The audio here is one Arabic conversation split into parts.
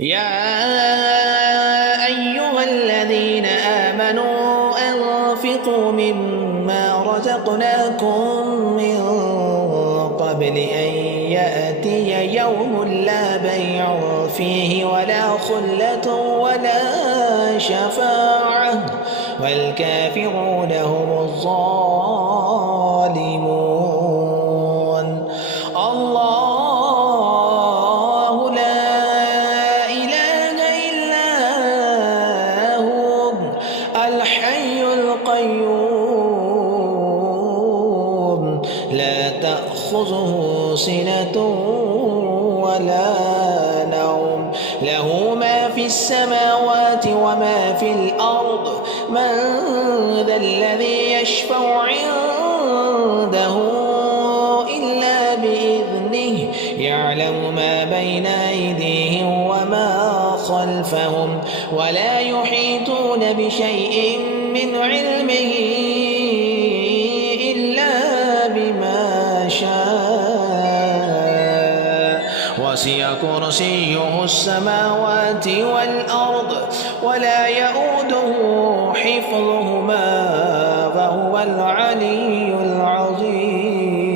يا أيها الذين آمنوا أنفقوا مما رزقناكم من قبل أن يأتي يوم لا بيع فيه ولا خلة ولا شفاعة والكافرون هم الظالمون. الله لا إله إلا هو الحي القيوم لا تأخذه سنة ولا نوم له ما في السماوات وما في الأرض من ذا الذي يشفع عنده إلا بإذنه يعلم ما بين أيديهم وما خلفهم ولا يحيطون بشيء من علمه إلا بما شاء وسع كرسيه السماوات والأرض ولا يؤوده حفظهما وهو العلي العظيم.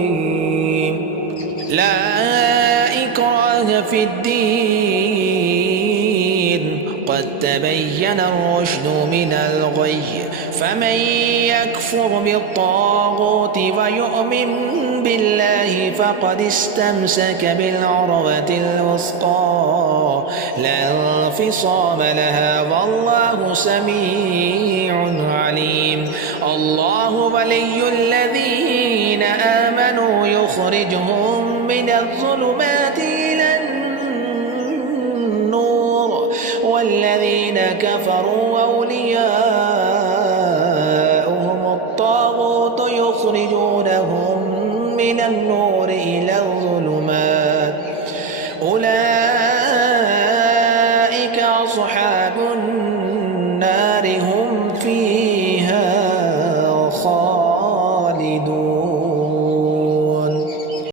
لا إكراه في الدين قد تبين الرشد من الغي فمن يكفر بالطاغوت ويؤمن بالله فقد استمسك بالعروة الوثقى لا انفصام لها والله سميع عليم. الله ولي الذين آمنوا يخرجهم من الظلمات إلى النور والذين كفروا أولياؤهم الطاغوت يخرجونهم من النور إلى